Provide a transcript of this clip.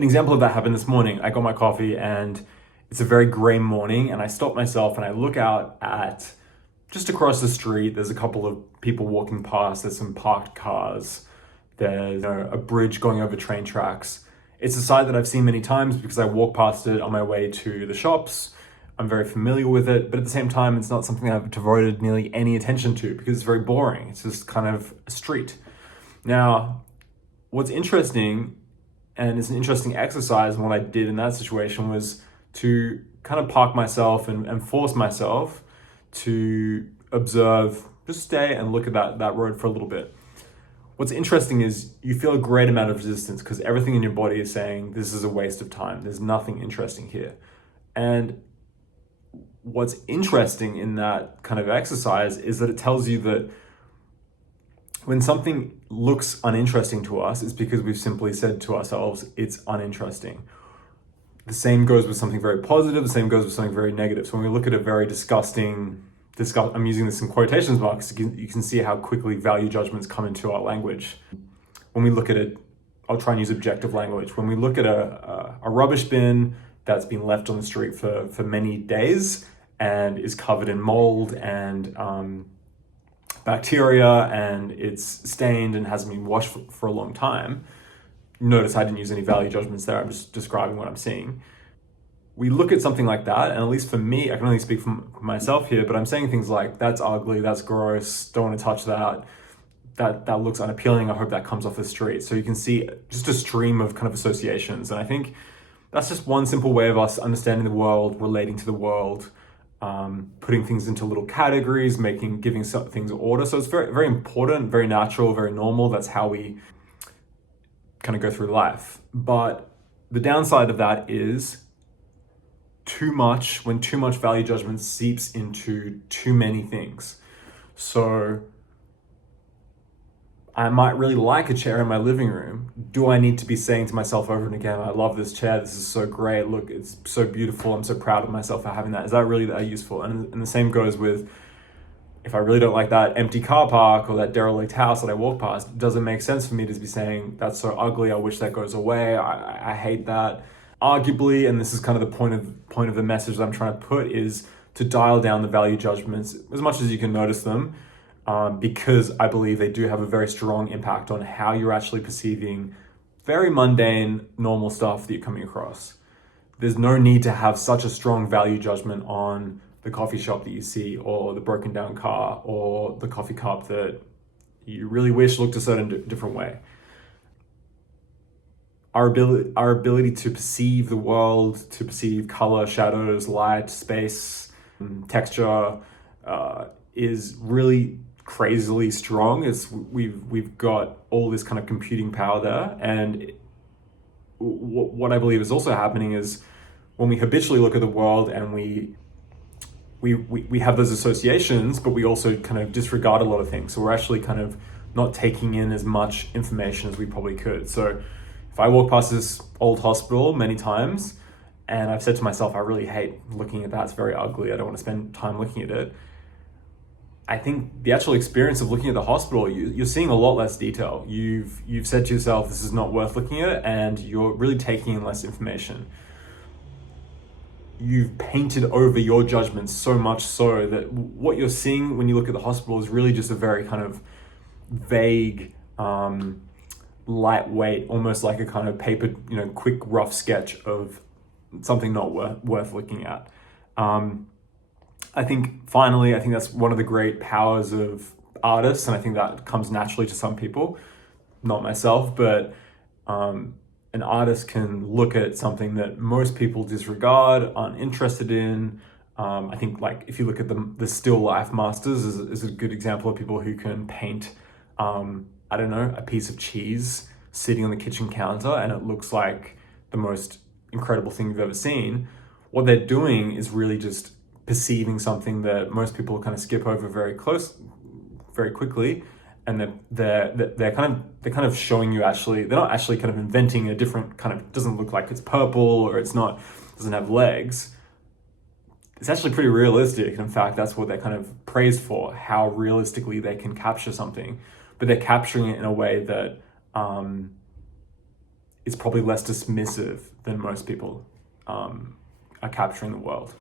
An example of that happened this morning. I got my coffee and it's a very grey morning, and I stop myself and I look out at just across the street. There's a couple of people walking past. There's some parked cars. There's a bridge going over train tracks. It's a sight that I've seen many times because I walk past it on my way to the shops. I'm very familiar with it, but at the same time, it's not something I've devoted nearly any attention to because it's very boring. It's just kind of a street. Now, what's interesting, and it's an interesting exercise, and what I did in that situation was to kind of park myself and force myself to observe, just stay and look at that road for a little bit. What's interesting is you feel a great amount of resistance because everything in your body is saying this is a waste of time. There's nothing interesting here. And what's interesting in that kind of exercise is that it tells you that when something looks uninteresting to us, it's because we've simply said to ourselves, it's uninteresting. The same goes with something very positive, the same goes with something very negative. So when we look at a very disgusting, I'm using this in quotations marks, you can see how quickly value judgments come into our language. When we look at it, I'll try and use objective language. When we look at a rubbish bin that's been left on the street for many days and is covered in mold and bacteria, and it's stained and hasn't been washed for a long time. Notice I didn't use any value judgments there. I'm just describing what I'm seeing. We look at something like that, and at least for me, I can only speak for myself here, but I'm saying things like, that's ugly, that's gross, don't want to touch that, that looks unappealing, I hope that comes off the street. So you can see just a stream of kind of associations. And I think that's just one simple way of us understanding the world, relating to the world, putting things into little categories, giving things order. So it's very, very important, very natural, very normal. That's how we kind of go through life. But the downside of that is when too much value judgment seeps into too many things. So I might really like a chair in my living room. Do I need to be saying to myself over and again, I love this chair, this is so great, look, it's so beautiful, I'm so proud of myself for having that. Is that really that useful? And the same goes with, if I really don't like that empty car park or that derelict house that I walk past, it doesn't make sense for me to be saying, that's so ugly, I wish that goes away, I hate that. Arguably, and this is kind of the point of the message that I'm trying to put, is to dial down the value judgments as much as you can notice them, because I believe they do have a very strong impact on how you're actually perceiving very mundane, normal stuff that you're coming across. There's no need to have such a strong value judgment on the coffee shop that you see, or the broken down car, or the coffee cup that you really wish looked a certain different way. Our ability to perceive the world, to perceive color, shadows, light, space, texture, is really crazily strong. We've got all this kind of computing power there, and what I believe is also happening is when we habitually look at the world and we have those associations, but we also kind of disregard a lot of things. So we're actually kind of not taking in as much information as we probably could. So if I walk past this old hospital many times and I've said to myself, I really hate looking at that, it's very ugly, I don't want to spend time looking at it. I think the actual experience of looking at the hospital, you're seeing a lot less detail. You've said to yourself, this is not worth looking at, and you're really taking in less information. You've painted over your judgments so much so that what you're seeing when you look at the hospital is really just a very kind of vague, lightweight, almost like a kind of paper, quick, rough sketch of something not worth looking at. I think that's one of the great powers of artists, and I think that comes naturally to some people, not myself, but an artist can look at something that most people disregard, aren't interested in. I think, like, if you look at the still life masters is a good example of people who can paint, a piece of cheese sitting on the kitchen counter and it looks like the most incredible thing you've ever seen. What they're doing is really just perceiving something that most people kind of skip over very quickly, and they're kind of showing you, actually they're not actually kind of inventing a different kind of, doesn't look like it's purple or doesn't have legs. It's actually pretty realistic. In fact, that's what they're kind of praised for, how realistically they can capture something, but they're capturing it in a way that is probably less dismissive than most people are capturing the world.